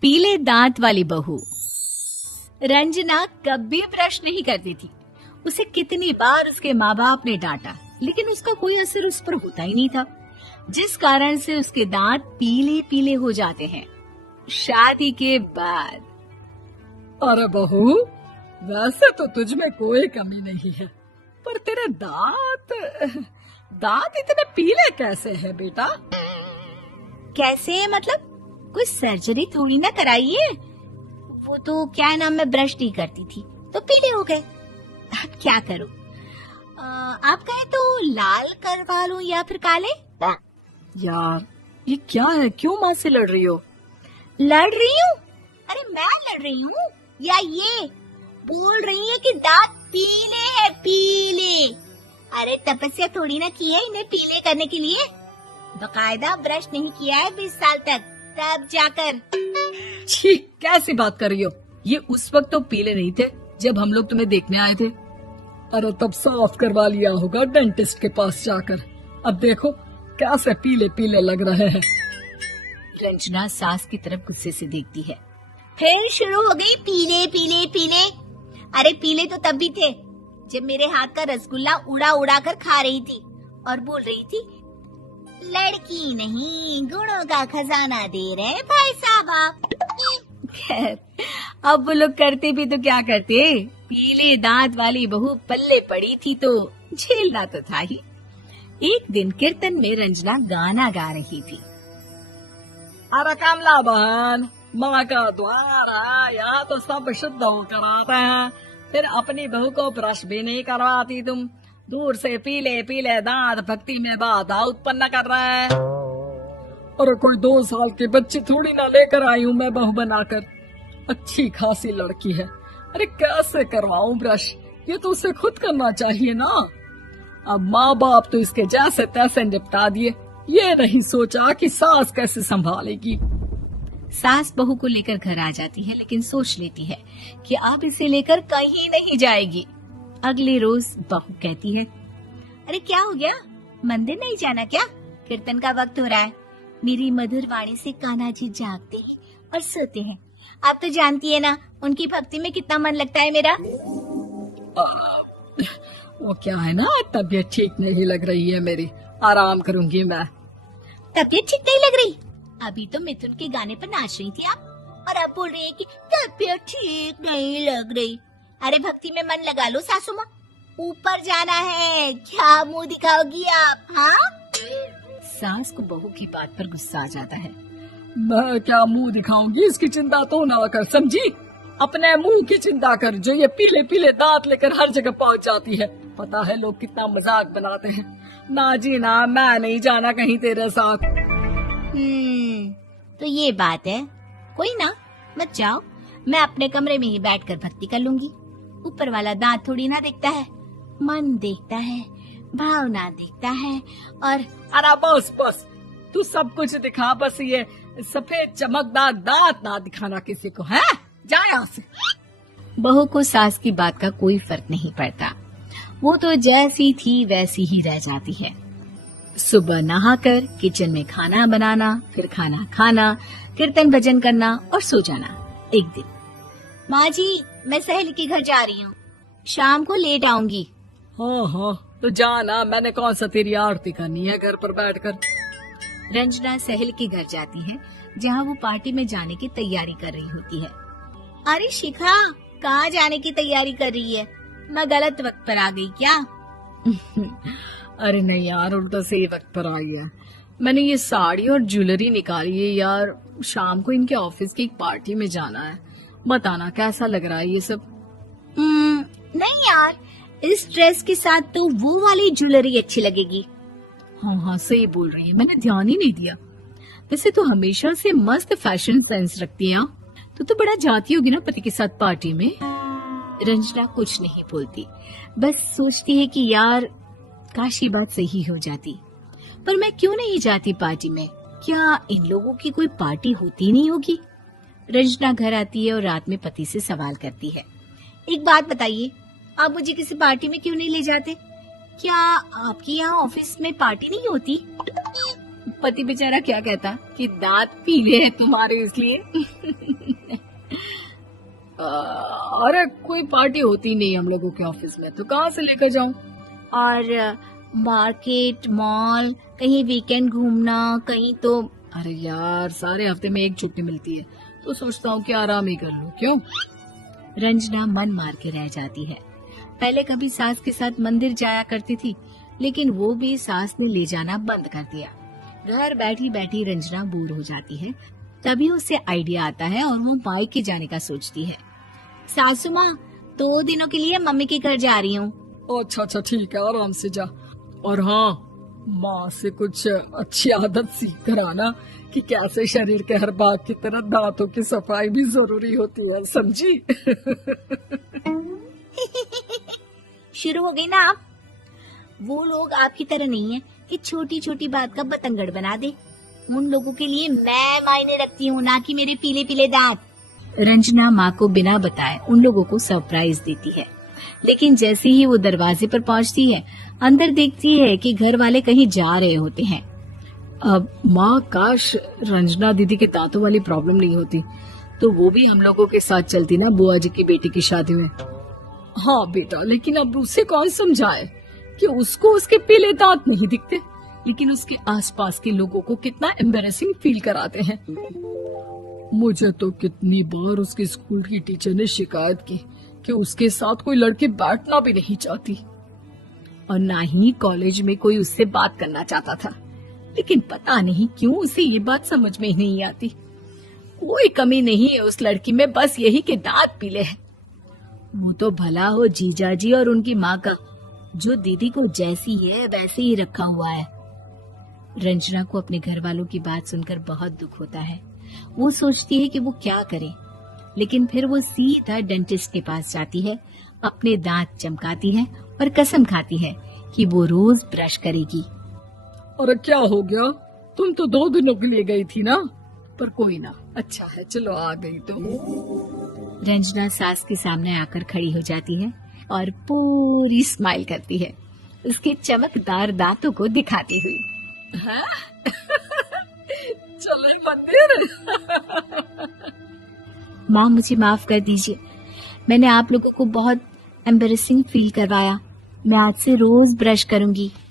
पीले दांत वाली बहू। रंजना कभी ब्रश नहीं करती थी। उसे कितनी बार उसके माँ बाप ने डांटा, लेकिन उसका कोई असर उस पर होता ही नहीं था, जिस कारण से उसके दांत पीले पीले हो जाते हैं। शादी के बाद अरे बहू, वैसे तो तुझ में कोई कमी नहीं है, पर तेरे दांत इतने पीले कैसे हैं बेटा? कैसे मतलब? कोई सर्जरी थोड़ी ना कराइए। वो तो क्या नाम, मैं ब्रश नहीं करती थी तो पीले हो गए। अब क्या करूं? आप कहें तो लाल करवा लूं या फिर काले? यार ये क्या है, क्यों माँ से लड़ रही हो? लड़ रही हूँ? अरे मैं लड़ रही हूँ या ये बोल रही है कि दांत पीले हैं, पीले। अरे तपस्या थोड़ी ना की है इन्हें पीले करने के लिए। बकायदा ब्रश नहीं किया है 20 साल तक, तब जाकर। छी, कैसी बात कर रही हो? ये उस वक्त तो पीले नहीं थे जब हम लोग तुम्हें देखने आए थे। अरे तब साफ करवा लिया होगा डेंटिस्ट के पास जाकर। अब देखो कैसे पीले पीले लग रहे हैं। रंजना सास की तरफ गुस्से से देखती है। फिर शुरू हो गई पीले पीले पीले। अरे पीले तो तब भी थे जब मेरे हाथ का रसगुल्ला उड़ा उड़ा कर खा रही थी और बोल रही थी, लड़की नहीं गुणों का खजाना दे रहे भाई साहब आप। खैर, अब वो लोग करते भी तो क्या करते, पीले दांत वाली बहू पल्ले पड़ी थी तो झेलना तो था ही। एक दिन कीर्तन में रंजना गाना गा रही थी। अरे कमला बहन, माँ का द्वार है, यहाँ तो सब शुद्ध होकर आते हैं, फिर अपनी बहू को ब्रश भी नहीं करवाती तुम। दूर से पीले पीले दांत भक्ति में बाधा उत्पन्न कर रहे हैं। अरे कोई 2 साल की बच्ची थोड़ी ना लेकर आई हूँ मैं बहू बनाकर। अच्छी खासी लड़की है, अरे कैसे करवाऊं ब्रश? ये तो उसे खुद करना चाहिए ना। अब माँ बाप तो इसके जैसे तैसे निपटा दिए, ये नहीं सोचा कि सास कैसे संभालेगी। सास बहू को लेकर घर आ जाती है, लेकिन सोच लेती है कि अब इसे लेकर कहीं नहीं जाएगी। अगले रोज बहू कहती है, अरे क्या हो गया, मंदिर नहीं जाना क्या? कीर्तन का वक्त हो रहा है। मेरी मधुर वाणी से कान्हा जी जागते हैं और सोते हैं। आप तो जानती है ना उनकी भक्ति में कितना मन लगता है मेरा। वो क्या है ना, तबीयत ठीक नहीं लग रही है मेरी, आराम करूंगी मैं। तबीयत ठीक नहीं लग रही? अभी तो मिथुन के गाने पर नाच रही थी आप, और अब बोल रही है कि तबीयत ठीक नहीं लग रही। अरे भक्ति में मन लगा लो सासू माँ, ऊपर जाना है, क्या मुंह दिखाओगी आप? हाँ? सास को बहू की बात पर गुस्सा आ जाता है। मैं क्या मुंह दिखाऊंगी, इसकी चिंता तो ना कर, समझी? अपने मुंह की चिंता कर, जो ये पीले पीले दांत लेकर हर जगह पहुंच जाती है। पता है लोग कितना मजाक बनाते हैं। ना जी ना, मैं नहीं जाना कहीं तेरे साथ। तो ये बात है, कोई ना, मत जाओ, मैं अपने कमरे में ही बैठकर भक्ति कर लूंगी। ऊपर वाला दांत थोड़ी ना देखता है, मन देखता है, भावना देखता है। और अरे बस बस, तू सब कुछ दिखा, बस ये सफेद चमकदार दांत ना दिखाना किसी को, है? जा यहाँ से। बहू को सास की बात का कोई फर्क नहीं पड़ता, वो तो जैसी थी वैसी ही रह जाती है। सुबह नहाकर किचन में खाना बनाना, फिर खाना खाना, कीर्तन भजन करना और सो जाना। एक दिन, माँ जी मैं सहेली के घर जा रही हूँ, शाम को लेट आऊंगी। हाँ हाँ तो जाना, मैंने कौन सा तेरी आरती करनी है घर पर बैठकर। रंजना सहेली के घर जाती है, जहाँ वो पार्टी में जाने की तैयारी कर रही होती है। अरे शिखा, कहाँ जाने की तैयारी कर रही है? मैं गलत वक्त पर आ गई क्या? अरे नहीं यार, उल्टा सही वक्त पर आ गया। मैंने ये साड़ी और ज्वेलरी निकाली है यार, शाम को इनके ऑफिस की एक पार्टी में जाना है। बताना कैसा लग रहा है ये सब? नहीं यार, इस ड्रेस के साथ तो वो वाली ज्वेलरी अच्छी लगेगी। हाँ हाँ सही बोल रही है, मैंने ध्यान ही नहीं दिया। वैसे तो हमेशा से मस्त फैशन सेंस रखती है आप। तो बड़ा जाती होगी ना पति के साथ पार्टी में। रंजना कुछ नहीं बोलती, बस सोचती है कि यार काश ये बात सही हो जाती। पर मैं क्यों नहीं जाती पार्टी में? क्या इन लोगों की कोई पार्टी होती नहीं होगी? रंजना घर आती है और रात में पति से सवाल करती है, एक बात बताइए, आप मुझे किसी पार्टी में क्यों नहीं ले जाते? क्या आपके यहाँ ऑफिस में पार्टी नहीं होती? पति बेचारा क्या कहता कि दांत पीले हैं तुम्हारे इसलिए। अरे कोई पार्टी होती नहीं हम लोगों के ऑफिस में, तो कहाँ से लेकर जाऊं? और मार्केट, मॉल, कहीं वीकेंड घूमना, कहीं तो। अरे यार सारे हफ्ते में एक छुट्टी मिलती है, तो सोचता हूँ कि आराम ही कर लूं। क्यों? रंजना मन मार के रह जाती है। पहले कभी सास के साथ मंदिर जाया करती थी, लेकिन वो भी सास ने ले जाना बंद कर दिया। घर बैठी बैठी रंजना बोर हो जाती है। तभी उसे आइडिया आता है और वो मायके जाने का सोचती है। सासू माँ, 2 दिनों के लिए मम्मी के घर जा रही हूँ। अच्छा ठीक है, आराम से जा। और हाँ, माँ से कुछ अच्छी आदत सीख कर आना कि कैसे शरीर के हर भाग की तरह दांतों की सफाई भी जरूरी होती है, समझी? शुरू हो गई ना आप। वो लोग आपकी तरह नहीं है कि छोटी छोटी बात का बतंगड़ बना दे। उन लोगों के लिए मैं मायने रखती हूँ, ना कि मेरे पीले पीले दांत। रंजना माँ को बिना बताए उन लोगों को सरप्राइज देती है, लेकिन जैसे ही वो दरवाजे पर पहुँचती है, अंदर देखती है कि घर वाले कहीं जा रहे होते हैं। अब माँ, काश रंजना दीदी के दांतों वाली प्रॉब्लम नहीं होती, तो वो भी हम लोगों के साथ चलती ना बुआ जी की बेटी की शादी में। हाँ बेटा, लेकिन अब उसे कौन समझाए कि उसको उसके पीले दांत नहीं दिखते, लेकिन उसके आसपास के लोगों को कितना एम्बैरेसिंग फील कराते हैं। मुझे तो कितनी बार उसके स्कूल की टीचर ने शिकायत की कि उसके साथ कोई लड़की बैठना भी नहीं चाहती, और ना ही कॉलेज में कोई उससे बात करना चाहता था। लेकिन पता नहीं क्यों उसे ये बात समझ में ही नहीं आती। कोई कमी नहीं है उस लड़की में, बस यही कि दांत पीले हैं। वो तो भला हो जीजा जी और उनकी माँ का, जो दीदी को जैसी है वैसे ही रखा हुआ है। रंजना को अपने घर वालों की बात सुनकर बहुत दुख होता है। वो सोचती है कि वो क्या करे, लेकिन फिर वो सीधा डेंटिस्ट के पास जाती है, अपने दांत चमकाती है और कसम खाती है कि वो रोज ब्रश करेगी। अरे क्या हो गया? तुम तो 2 दिनों के लिए गई थी ना। पर कोई ना, अच्छा है, चलो आ गई तो। रंजना सास के सामने आकर खड़ी हो जाती है और पूरी स्माइल करती है, उसके चमकदार दांतों को दिखाती हुई। हाँ? चले मंदिर। माँ, मुझे माफ कर दीजिए, मैंने आप लोगों को बहुत एम्बैरेसिंग फील करवाया। मैं आज से रोज ब्रश करूंगी।